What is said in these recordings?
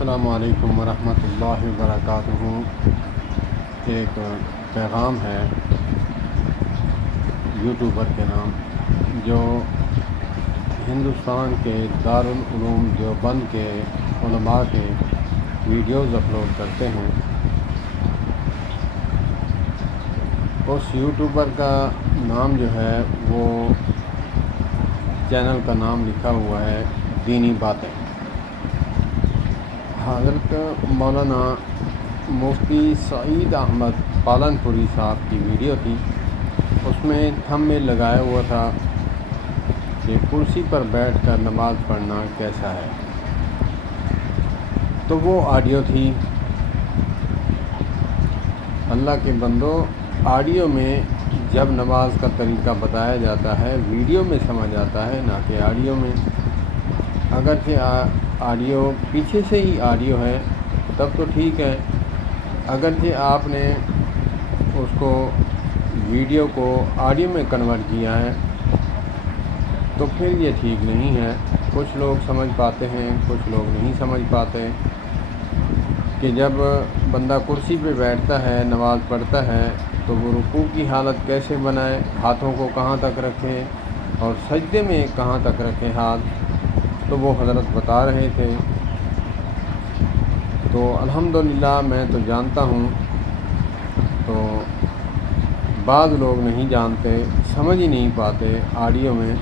السلام علیکم ورحمۃ اللہ وبرکاتہ۔ ایک پیغام ہے یوٹیوبر کے نام، جو ہندوستان کے دارالعلوم دیوبند کے علماء کے ویڈیوز اپلوڈ کرتے ہیں۔ اس یوٹیوبر کا نام جو ہے وہ چینل کا نام لکھا ہوا ہے دینی باتیں۔ حضرت مولانا مفتی سعید احمد پالن پوری صاحب کی ویڈیو تھی۔ اس میں تھم میں لگایا ہوا تھا کہ کرسی پر بیٹھ کر نماز پڑھنا کیسا ہے۔ تو وہ آڈیو تھی۔ اللہ کے بندو، آڈیو میں جب نماز کا طریقہ بتایا جاتا ہے ویڈیو میں سمجھ آتا ہے، نہ کہ آڈیو میں۔ اگرچہ آڈیو پیچھے سے ہی آڈیو ہے تب تو ٹھیک ہے، اگرچہ آپ نے اس کو ویڈیو کو آڈیو میں کنورٹ کیا ہے تو پھر یہ ٹھیک نہیں ہے۔ کچھ لوگ سمجھ پاتے ہیں، کچھ لوگ نہیں سمجھ پاتے کہ جب بندہ کرسی پہ بیٹھتا ہے نماز پڑھتا ہے تو وہ رکوع کی حالت کیسے بنائے، ہاتھوں کو کہاں تک رکھے اور سجدے میں کہاں تک رکھے ہاتھ، تو وہ حضرت بتا رہے تھے۔ تو الحمدللہ میں تو جانتا ہوں، تو بعض لوگ نہیں جانتے، سمجھ ہی نہیں پاتے۔ آڈیو میں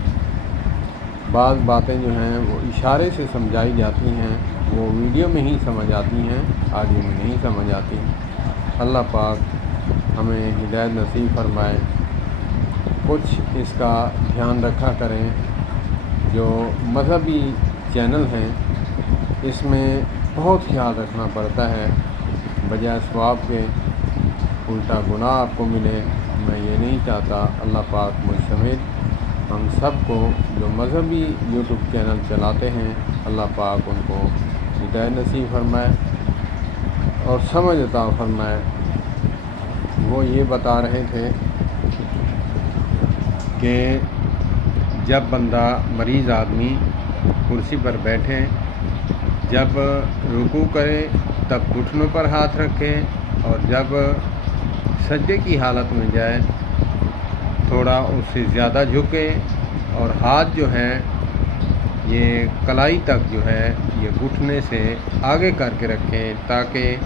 بعض باتیں جو ہیں وہ اشارے سے سمجھائی جاتی ہیں، وہ ویڈیو میں ہی سمجھ آتی ہیں، آڈیو میں نہیں سمجھ آتی۔ اللہ پاک ہمیں ہدایت نصیب فرمائے۔ کچھ اس کا دھیان رکھا کریں۔ جو مذہبی چینل ہیں اس میں بہت خیال رکھنا پڑتا ہے، بجائے ثواب کے الٹا گناہ آپ کو ملے۔ میں یہ نہیں چاہتا۔ اللہ پاک مجھ سمیت ہم سب کو جو مذہبی یوٹیوب چینل چلاتے ہیں، اللہ پاک ان کو ہدایت نصیب فرمائے اور سمجھ عطا فرمائے۔ وہ یہ بتا رہے تھے کہ جب بندہ مریض آدمی کرسی پر بیٹھے، جب رکوع کرے تب گھٹنوں پر ہاتھ رکھے، اور جب سجدے کی حالت میں جائے تھوڑا اس سے زیادہ جھکے اور ہاتھ جو ہے یہ کلائی تک جو ہے یہ گھٹنے سے آگے کر کے رکھیں، تاکہ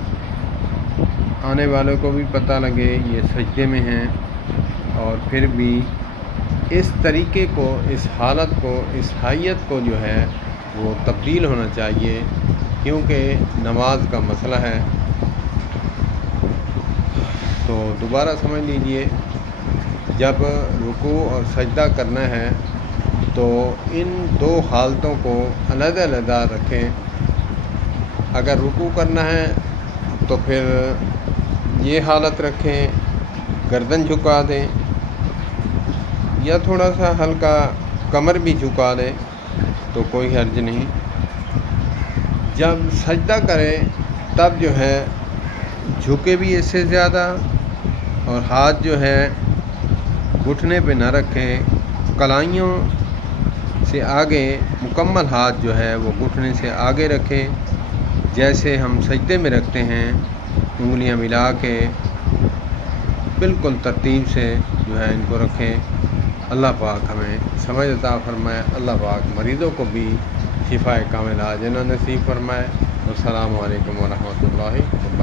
آنے والوں کو بھی پتہ لگے یہ سجدے میں ہیں۔ اور پھر بھی اس طریقے کو، اس حالت کو، اس حیت کو جو ہے وہ تبدیل ہونا چاہیے، کیونکہ نماز کا مسئلہ ہے۔ تو دوبارہ سمجھ لیجئے، جب رکوع اور سجدہ کرنا ہے تو ان دو حالتوں کو علیحدہ علیحدہ رکھیں۔ اگر رکوع کرنا ہے تو پھر یہ حالت رکھیں، گردن جھکا دیں یا تھوڑا سا ہلکا کمر بھی جھکا دیں تو کوئی حرج نہیں۔ جب سجدہ کریں تب جو ہے جھکے بھی اس سے زیادہ، اور ہاتھ جو ہے گھٹنے پہ نہ رکھیں، کلائیوں سے آگے مکمل ہاتھ جو ہے وہ گھٹنے سے آگے رکھیں، جیسے ہم سجدے میں رکھتے ہیں، انگلیاں ملا کے بالکل ترتیب سے جو ہے ان کو رکھیں۔ اللہ پاک ہمیں سمجھ عطا فرمائے۔ اللہ پاک مریضوں کو بھی شفائے کاملہ عاجلہ نصیب فرمائے۔ السلام علیکم ورحمۃ اللہ وبرکاتہ۔